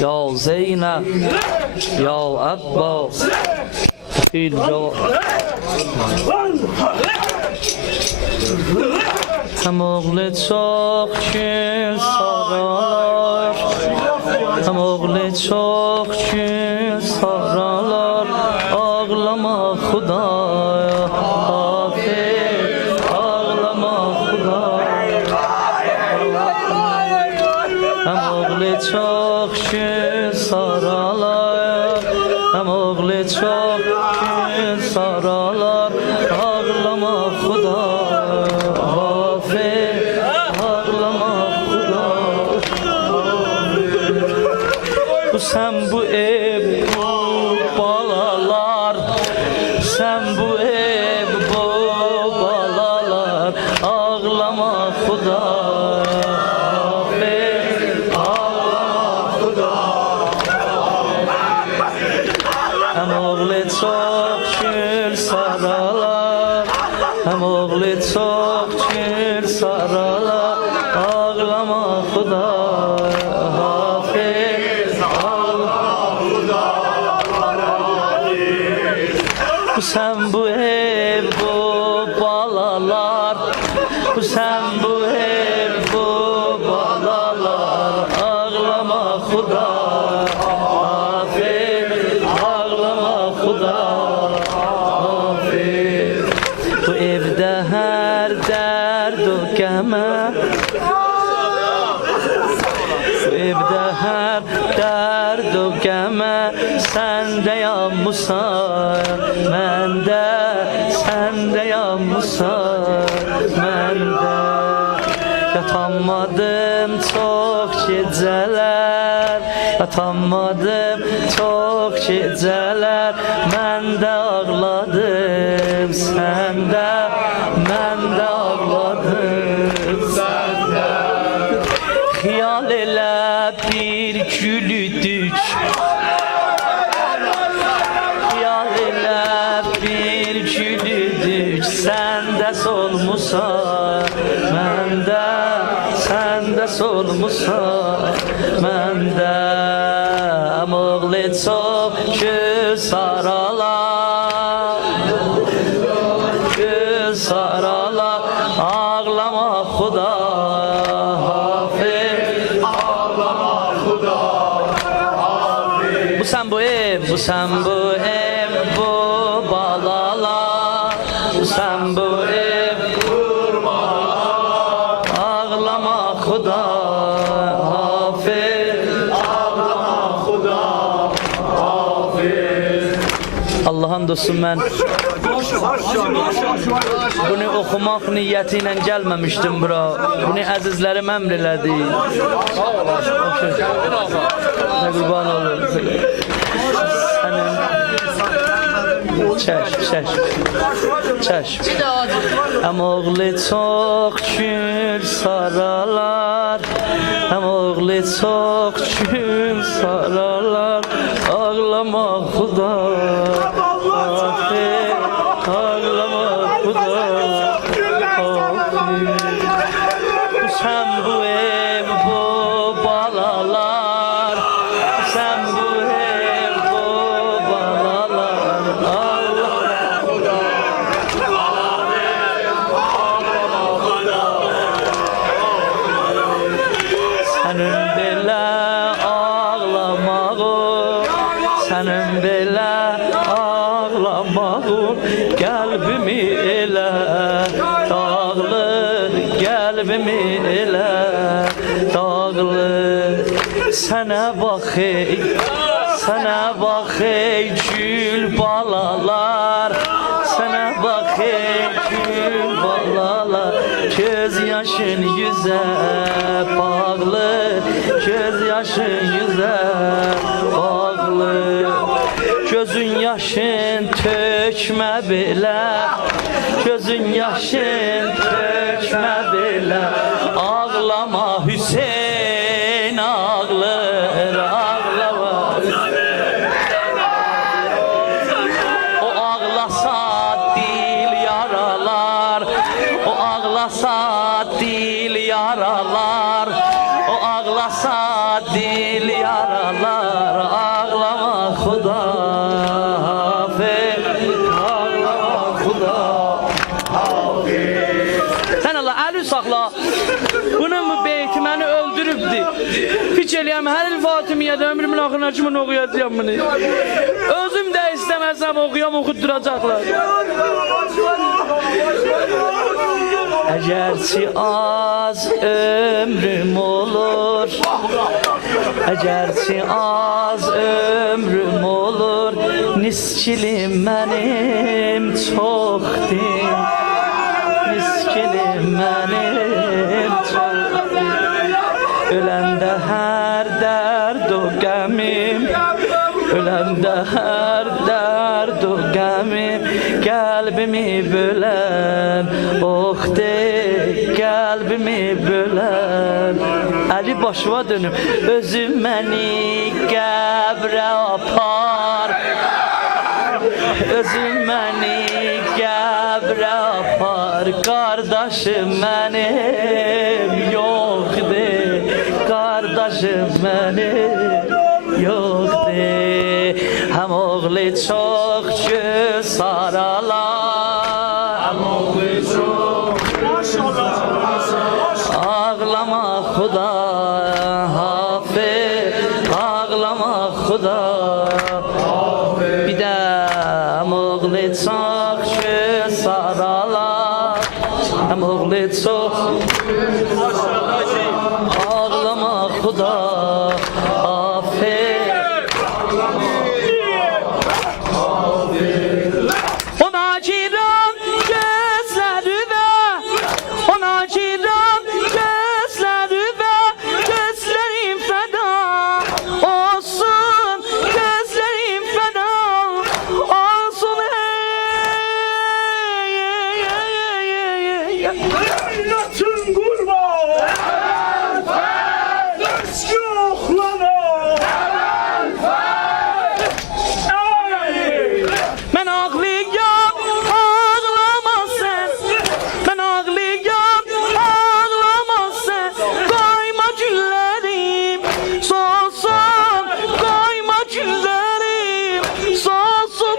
Ya Zeynep, ya Abbas, hem oğlu çok gün saralar, hem oğlu çok gün saralar, ağlama Xudaya Hafiz, ağlama Xudaya. Hem oğlu çok gün saralar, hem oğlu çok gün saralar, ağlama Xudaya Hafiz, ağlama Xudaya. Bu sen bu ev, bu balalar, sen bu ev, bu balalar, ağlama Xudaya Hafiz, ağlama Xudaya. Hem oğlu çok gül saralar, hem oğlu çok gül saralar, ağlama Xudaya Hafiz, ağlama Xudaya. Bu sen bu ev, bu balalar, bu sen bu ev, bu balalar, ağlama Xudaya Hafiz, ağlama Xudaya Hafiz. Bu evde her derd o keme, bu evde her derd o keme, sende ya Musa, mende, sende ya Musa, mende. Yatamadım çok geceler, yatamadım çok geceler, ben de ağladım sende, ben de ağladım sende. Xiyal elə bir gülüdük, xiyal elə bir gülüdük, səndə solmusan, məndə, səndə solmusan, məndə. Hem oğlu çok gül saralar, gül saralar, ağlama Xudaya Hafiz, ağlama Xudaya Hafiz. Bu sen bu ev, bu sen bu ev, bu balalar, bu sen bu ev, kurbanlar, ağlama Xudaya Hafiz, ağlama Xudaya Hafiz. Allah'ın dostum, ben bunu okumak niyetiyle gelmemiştim bura. Bunu əzizlərim əmr elədi. Ne kurban olur. Senin çeşm. Hem oğlu çok gül saralar, hem oğlu çok gül saralar, ağlama Xudaya Hafiz, ağlama Xudaya Hafiz. Bu sen bu ev, bu balalar, sen bu ev, bu balalar, ağlama Xudaya Hafiz, ağlama Xudaya. Senin belə ağlamağın, senin belə ağlamağın, qəlbimi elə dağılır, qəlbimi elə dağılır. Sənə bax ey, sənə bax ey gül balalar, sənə bax ey gül balalar, göz yaşın yüzə bağlı, göz yaşın yüzə bağlı. Gözün yaşın tökmə belə, gözün yaşın tökmə belə, ağlama Hüseyin ağlar, ağlama Hüseyin. O ağlasa dil yaralar, o ağlasa dil yaralar, o ağlasa dil yaralar. Təbrik eləyəm, hər il Fatimiyyədə ömrümün axırına kimi oxuyacağım bunu. Özüm də istəməsəm oxuyam, oxutduracaqlar. Əgərçi az ömrüm olur, əgərçi az ömrüm olur, niskilim mənim çoxdur, niskilim mənim çoxdur. Öləndə hər dərd o qəmim, öləndə hər dərd o qəmim, qəlbimi bölən, oh de, qəlbimi bölən. Əli başıma dönüm, özüm məni qəbrə apar, özüm məni qəbrə apar, qardaşım mənim yoxdur, qardaşım mənim yoxdur. Həm oğlu çox göz saralar, həm oğlu çox ağlama xuda, hafiz, ağlama xuda. Bir də həm oğlu çox göz saralar, həm oğlu çox ağlama xuda, hafiz. Ona giran gözlerime, ona giran gözlerime, gözlerim feda olsun, gözlerim feda olsun. Cennetin kurban, eski oklana. Ben ağlayacağım, ağlama sen. Ben ağlayacağım, ağlama sen. Koyma güllerim solsun, koyma güllerim solsun.